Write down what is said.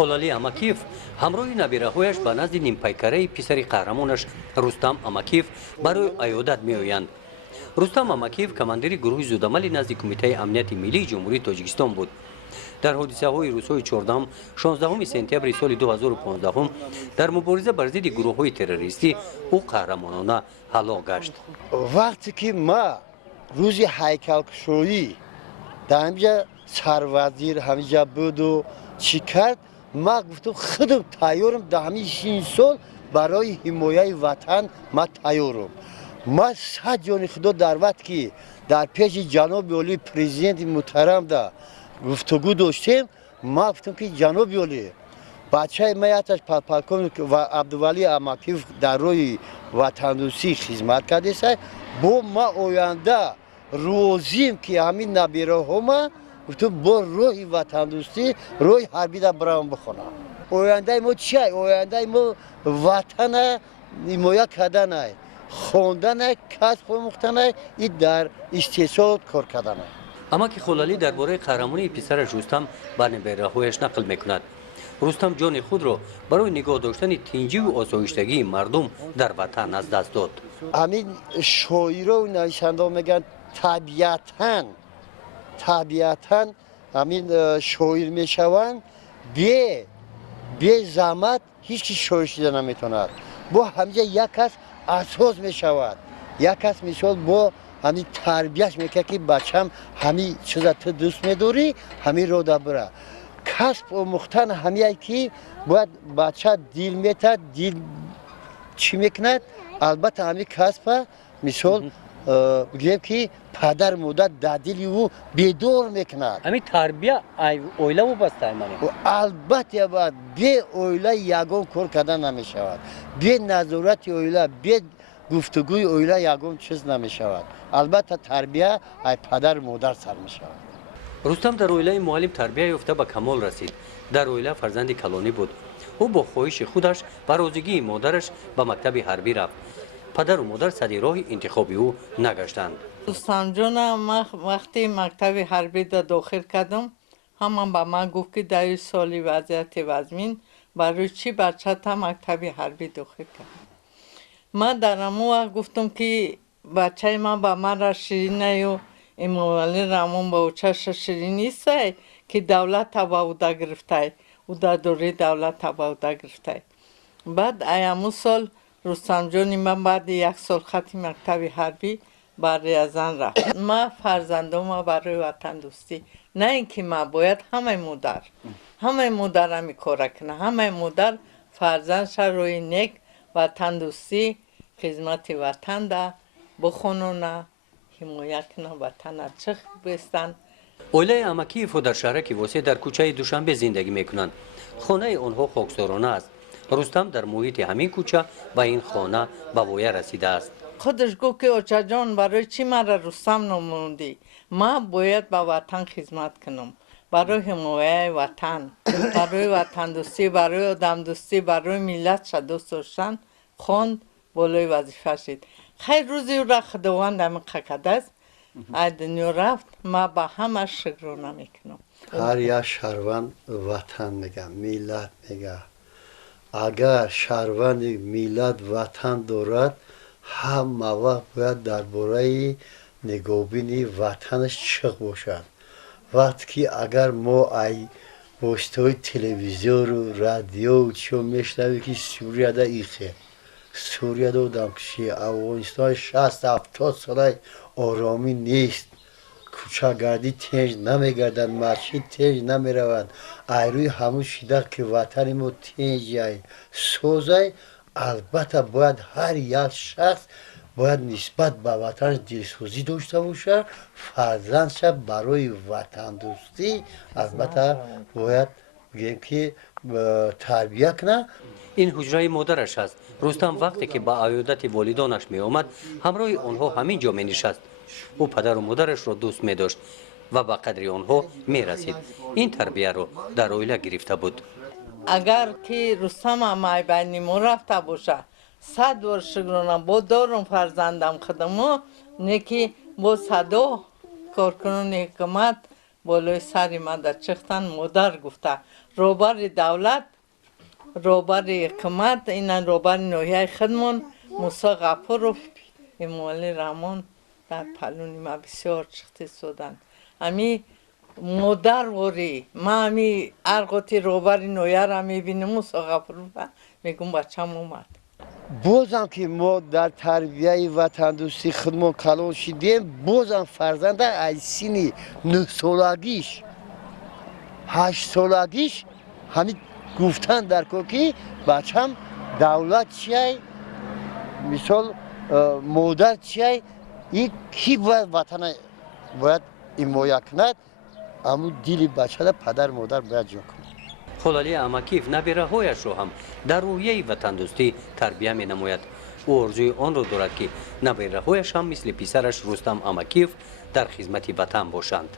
خلالی اماکیف همراه نبیره‌هایش به نزد نیمپیکره پسر قهرمانش رستم اماکیف برای عیادت می‌آیند. رستم اماکیف کماندیر گروه زودعمل نزد کمیته امنیت ملی جمهوری تاجیکستان بود. در حادثه های روزهای 14 16 سپتامبر سال 2015 در مبارزه بر ضد گروه های تروریستی او قهرمانانه هلاک گشت. وقتی که ما روز هیکل‌کشایی در همینجا سروزیر همینجا بود و چی کرد، ما گفتم خودم تیارم در همین 6 سال برای حمایت وطن ما تیارم. ما 100 جان خدا در وقت که در پیش جناب عالی پرزیدنت محترم دا گفتگو داشتیم، ما گفتم که جناب عالی بچه ما یاتش پالکون و عبدالولی اماکیف در روی وطندوستی خدمت کرده است. با ما آینده روزیم که همین نبیره ما گفتم با روی وطندوستی روی حربی در برام بخونم. آینده ما چیه؟ آینده ما وطن حمایت کردن، خواندن، کسب آموختن، این در استقصاد کار کردن. اما که خلالی درباره قهرمانی پسرش رستم به نبیره‌هایش نقل میکند. رستم جان خود را برای نگاه داشتن تنجی و آسایشتگی مردم در وطن از دست داد. همین شاعرها و نویسنده میگن طبیعتاً همین شاعر میشوند بی زحمت هیچ کی شاعر شده نمیتوند. با همینجا یک کس اساس میشود، یک کس مثال با همین تربیت میکنه که بچم همین چیزا تو دوست میداری همین رو بره. کسب آموختن همین که باید بچه دل میتد دل چی میکند، البته همین کسب مثال بگیم که پدر مادر در دل او بیدار میکند. همین تربیت اویله و بسته منه. البته باید بی اویله یگان کار کردن نمیشود. بی نظارت اویله، بی گفتگوی اویله یگان چیز نمیشود. البته تربیت ای پدر مادر سر میشود. رستم در اویله معلم تربیت یافته به کمال رسید. در اویله فرزند کلانی بود. او با خواهش خودش و راضیگی مادرش به مکتب حربی رفت. پدر و مادر سر راه انتخابی او نگشتند. رستم جانم وقتی مکتب حربی دا داخل کردم، همان به من گفت که در این سالی وضعیت وزمین برای چی بچه تا مکتب حربی داخل کرد. من در امو وقت گفتم که بچه من به من را شیرینه و امومالی رامون با اوچش شیرین نیست که دولت تبا اوده گرفته او در دوره دولت تبا اوده گرفته. بعد ایامو سال رستم جانی من بعد 1 سال خط مکتب حربی برای زن رفت. ما فرزندم برای وطن دوستی، نه اینکه ما باید همه مادر همی کار کنه، همه مادر فرزندش روی نیک وطن دوستی خدمت وطن ده بخونونه، حمایت کنه وطن چخ بستن. اویله اماکیف در شهرک واسه در کوچه دوشنبه زندگی میکنند. خانه آنها خاکسارانه است. رستم در محیط همین کوچه به این خانه به وایه رسیده است. خودش گفت که اوچه جان برای چی مرا رستم نموندی؟ ما باید به وطن خدمت کنم، برای حمایت وطن، برای وطن دوستی، برای آدم دوستی، برای ملت شد دوست داشتن خواند بالای وظیفه شد. خیر روزی او را خداوند همین قکده است، از دنیا رفت. ما به همه شکرانه میکنم. هر یک شهروند وطن میگه، ملت میگه. اگر شهروند ملت وطن دارد، همه وقت باید درباره نگاهبینی وطنش چه باشد. وقتی که اگر ما ای واسطه تلویزیون و رادیو چو میشنویم که سوریه دا ایخه، سوریه دا دمکشی، افغانستان 60-70 ساله آرامی نیست. کوچه گردی تنج نمیگردن، مسجد تنج نمیروند. ایروی همون شیده که وطن ما تنج سوزه. البته باید هر یک شخص باید نسبت به وطنش دلسوزی داشته باشه، فرزندش برای وطن دوستی البته باید بگیم که تربیت کنه. این حجره مادرش است. رستم وقتی که به عیادت والدانش می آمد همراه آنها همین جا می نشست. او پدر و مادرش را دوست می داشت و به قدر آنها می رسید. این تربیت را در اویله گرفته بود. اگر که رستم هم بین ما رفته باشه 100 بار شکرانه با دارم فرزندم خدمو نیکی با صدا کارکنان حکومت بالای سری من در چختن مادر گفته روبر دولت، روبر حکومت، این روبر نوحیه خودمون موسی غفورов اموالی رحمان در پلونی ما بسیار چختی سودن. امی مادر وری ما امی ارگوتی روبر نوحیه را میبینیم موسی غفورov میگم بچم اومد. بازم که ما در تربیه وطن دوستی خودمون کلان شدیم، بازم فرزند از سن 9 سالگیش 8 سالگیش همین گفتن در که بچم دولت چیه، مثال مادر چیه، این کی باید وطن باید حمایت کند، اما دل بچه را پدر مادر باید جا کند. خلالی اماکیف نابغه‌هایش را هم در روحیه وطن دوستی تربیت می نماید. او آرزوی آن را دارد که نابغه‌هایش هم مثل پسرش رستم اماکیف در خدمت وطن باشند.